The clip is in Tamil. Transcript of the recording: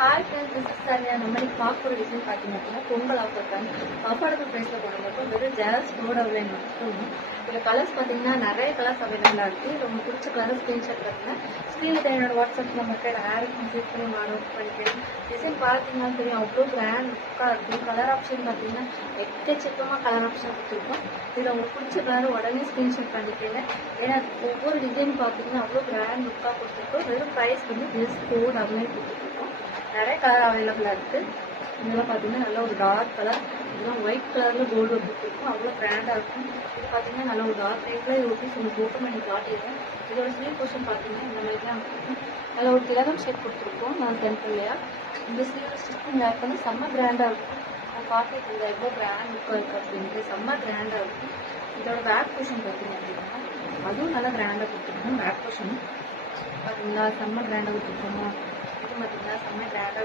Hi friends, this is Saranya. நம்ம இன்னைக்கு பார்க்க போகிற டிசைன் பார்த்தீங்க அப்படின்னா பொங்கல் ஆஃபர் தான். அஃபோர்டபுள் ப்ரைஸில் கொண்டு வந்திருக்கோம். வெறும் ஜெராக்ஸ் போர்டு அவைல் மட்டும். இதில் கலர்ஸ் பார்த்தீங்கன்னா நிறைய கலர்ஸ் அவைலபிளாக இருக்குது. இது உங்களுக்கு பிடிச்ச கலர் ஸ்க்ரீன்ஷாட் பார்த்தீங்கன்னா ஸ்க்ரீனில் என்னோட வாட்ஸ்அப் நம்பருக்கு ஆட் கம்ப்ளீட் பண்ணி மாடல் பண்ணிக்கிறேன். டிசைன் பார்த்தீங்கன்னா தெரியும், அவ்வளோ கிராண்ட் லுக்காக இருக்குது. கலர் ஆப்ஷன் பார்த்தீங்கன்னா எக்கச்சக்கமாக கலர் ஆப்ஷன் கொடுத்துருக்கோம். இதில் உங்களுக்கு பிடிச்ச கலர் உடனே ஸ்க்ரீன்ஷாட் பண்ணிக்கிறேன். ஏன்னா ஒவ்வொரு டிசைன் பார்த்தீங்கன்னா அவ்வளோ கிராண்ட் லுக்காக கொடுத்துருக்கோம். வெறும் ப்ரைஸ் வந்து ஜெஸ்ட் போர்டு அவைல் கொடுத்துருக்கோம். நிறைய கலர் அவைலபிளாக இருக்குது. இதெல்லாம் பார்த்தீங்கன்னா நல்ல ஒரு டார்க் கலர், இதெல்லாம் ஒயிட் கலரில் கோல்டு கொடுத்துருக்கும். அவ்வளோ கிராண்டாக இருக்கும். இது பார்த்தீங்கன்னா நல்ல ஒரு டார்க் டைப்பில் இது ஒட்டி உங்களுக்கு ஓப்பன் பண்ணி காட்டிடுறேன். இதோட ஸ்லீவ் போர்ஷன் பார்த்தீங்கன்னா இந்த மாதிரி தான் இருக்கும். நல்ல ஒரு திலகம் ஷேப் கொடுத்துருக்கோம். நான் டெம்பிள்லையா இந்த ஸ்லீவ் ஸ்டிச்சிங் பேக் வந்து செம்ம கிராண்டாக இருக்கும். நான் பார்த்துட்டு இருந்தேன் எவ்வளோ கிராண்ட் லுக்காக இருக்குது அப்படின்ட்டு. செம்ம கிராண்டாக இருக்கும். இதோட பேக் போர்ஷன் பார்த்தீங்க அப்படின்னா அதுவும் நல்லா கிராண்டாக கொடுத்துருக்கோம். பேக் போர்ஷன் பார்த்தீங்களா செம்ம கிராண்டாக கொடுத்துருக்கோமா. இது பார்த்தீங்கன்னா செம்ம கிராண்டாக